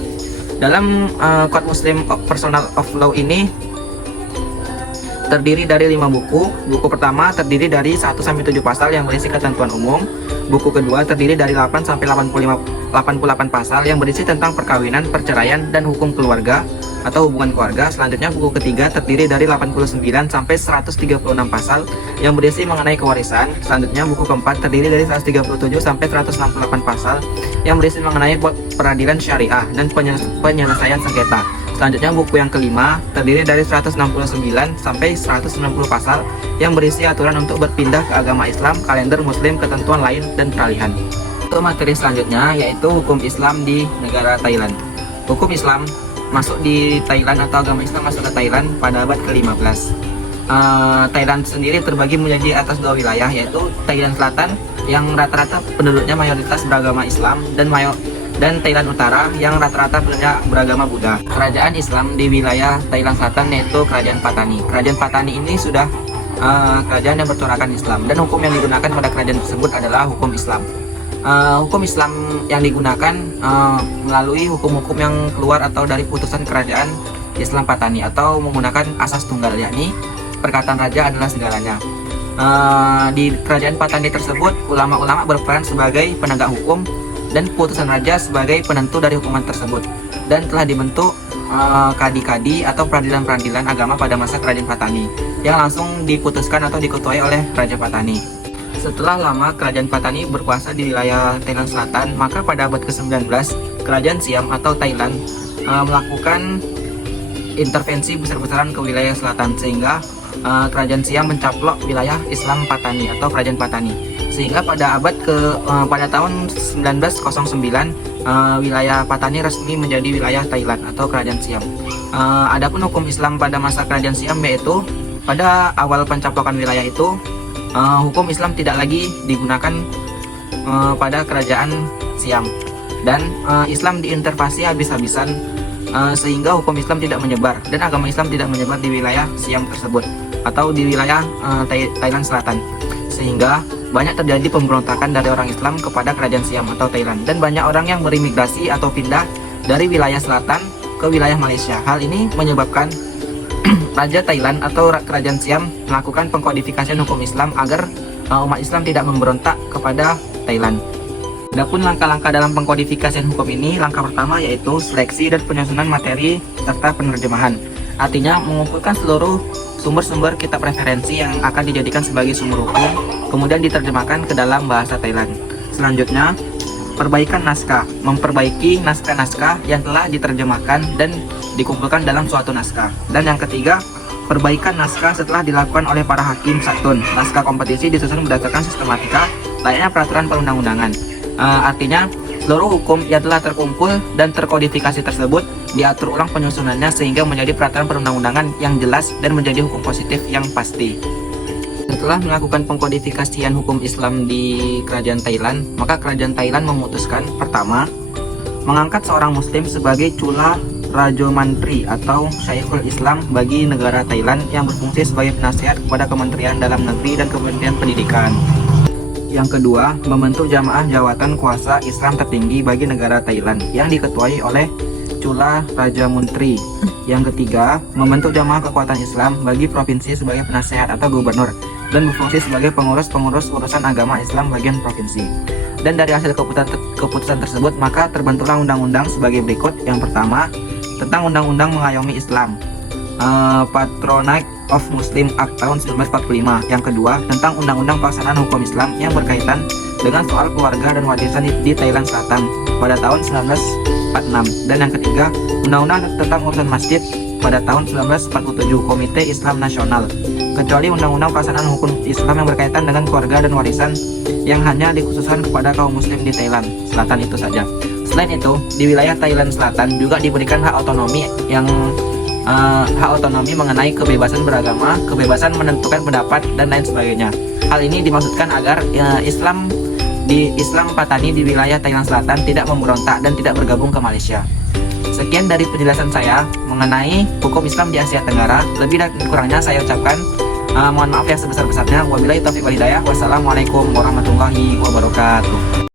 Dalam Code Muslim Personal of Law ini terdiri dari 5 buku. Buku pertama terdiri dari 1-7 pasal yang berisi ketentuan umum. Buku kedua terdiri dari 8-88 pasal yang berisi tentang perkawinan, perceraian, dan hukum keluarga atau hubungan keluarga. Selanjutnya buku ketiga terdiri dari 89-136 pasal yang berisi mengenai kewarisan. Selanjutnya buku keempat terdiri dari 137-168 pasal yang berisi mengenai peradilan syariah dan penyelesaian sengketa. Selanjutnya buku yang kelima terdiri dari 169-190 pasal yang berisi aturan untuk berpindah ke agama Islam, kalender Muslim, ketentuan lain, dan peralihan. Untuk materi selanjutnya yaitu hukum Islam di negara Thailand. Hukum Islam masuk di Thailand atau agama Islam masuk ke Thailand pada abad ke-15. Thailand sendiri terbagi menjadi atas 2 wilayah, yaitu Thailand Selatan yang rata-rata penduduknya mayoritas beragama Islam dan Thailand Utara yang rata-rata penduduknya beragama Buddha. Kerajaan Islam di wilayah Thailand Selatan yaitu Kerajaan Patani. Kerajaan Patani ini sudah kerajaan yang bercorakan Islam, dan hukum yang digunakan pada kerajaan tersebut adalah hukum Islam. Hukum Islam yang digunakan melalui hukum-hukum yang keluar atau dari putusan kerajaan Islam Patani atau menggunakan asas tunggal, yakni perkataan raja adalah segalanya. Di kerajaan Patani tersebut, ulama-ulama berperan sebagai penegak hukum dan putusan raja sebagai penentu dari hukuman tersebut, dan telah dibentuk kadi-kadi atau peradilan-peradilan agama pada masa kerajaan Patani yang langsung diputuskan atau diketuai oleh Raja Patani. Setelah lama kerajaan Patani berkuasa di wilayah Thailand Selatan, maka pada abad ke-19 kerajaan Siam atau Thailand melakukan intervensi besar-besaran ke wilayah selatan, sehingga kerajaan Siam mencaplok wilayah Islam Patani atau kerajaan Patani, sehingga pada tahun 1909 wilayah Patani resmi menjadi wilayah Thailand atau kerajaan Siam. Adapun hukum Islam pada masa kerajaan Siam yaitu pada awal pencaplokan wilayah itu hukum Islam tidak lagi digunakan pada kerajaan Siam, dan Islam diintervensi habis-habisan sehingga hukum Islam tidak menyebar dan agama Islam tidak menyebar di wilayah Siam tersebut atau di wilayah Thailand Selatan, sehingga banyak terjadi pemberontakan dari orang Islam kepada kerajaan Siam atau Thailand, dan banyak orang yang berimigrasi atau pindah dari wilayah selatan ke wilayah Malaysia. Hal ini menyebabkan Raja Thailand atau kerajaan Siam melakukan pengkodifikasian hukum Islam agar umat Islam tidak memberontak kepada Thailand. Adapun langkah-langkah dalam pengkodifikasian hukum ini, langkah pertama yaitu seleksi dan penyusunan materi serta penerjemahan. Artinya mengumpulkan seluruh sumber-sumber kitab referensi yang akan dijadikan sebagai sumber hukum, kemudian diterjemahkan ke dalam bahasa Thailand. Selanjutnya, perbaikan naskah, memperbaiki naskah-naskah yang telah diterjemahkan dan dikumpulkan dalam suatu naskah. Dan yang ketiga, perbaikan naskah setelah dilakukan oleh para hakim satun. Naskah kompetisi disusun berdasarkan sistematika layaknya peraturan perundang-undangan. Artinya seluruh hukum yang telah terkumpul dan terkodifikasi tersebut diatur ulang penyusunannya sehingga menjadi peraturan perundang-undangan yang jelas dan menjadi hukum positif yang pasti. Setelah melakukan pengkodifikasian hukum Islam di kerajaan Thailand, maka kerajaan Thailand memutuskan pertama, mengangkat seorang muslim sebagai Chula Raja Mantri atau Syekhul Islam bagi negara Thailand yang berfungsi sebagai penasihat kepada Kementerian Dalam Negeri dan Kementerian Pendidikan. Yang kedua, membentuk jamaah jawatan kuasa Islam tertinggi bagi negara Thailand yang diketuai oleh Chula Raja Mantri. Yang ketiga, membentuk jamaah kekuatan Islam bagi provinsi sebagai penasihat atau gubernur dan berfungsi sebagai pengurus urusan agama Islam bagian provinsi. Dan dari hasil keputusan tersebut, maka terbentuklah undang-undang sebagai berikut. Yang pertama, tentang Undang-Undang Mengayomi Islam, Patronage of Muslim Act tahun 1945. Yang kedua, tentang Undang-Undang Pelaksanaan Hukum Islam yang berkaitan dengan soal keluarga dan warisan di Thailand Selatan pada tahun 1946. Dan yang ketiga, Undang-Undang tentang Urusan Masjid pada tahun 1947, Komite Islam Nasional, kecuali Undang-Undang Pelaksanaan Hukum Islam yang berkaitan dengan keluarga dan warisan yang hanya dikhususkan kepada kaum muslim di Thailand Selatan itu saja. Selain itu, di wilayah Thailand Selatan juga diberikan hak otonomi mengenai kebebasan beragama, kebebasan menentukan pendapat, dan lain sebagainya. Hal ini dimaksudkan agar Islam Patani di wilayah Thailand Selatan tidak memberontak dan tidak bergabung ke Malaysia. Sekian dari penjelasan saya mengenai hukum Islam di Asia Tenggara. Lebih dan kurangnya saya ucapkan mohon maaf yang sebesar-besarnya. Wabillahi taufiq wal hidayah. Wassalamualaikum warahmatullahi wabarakatuh.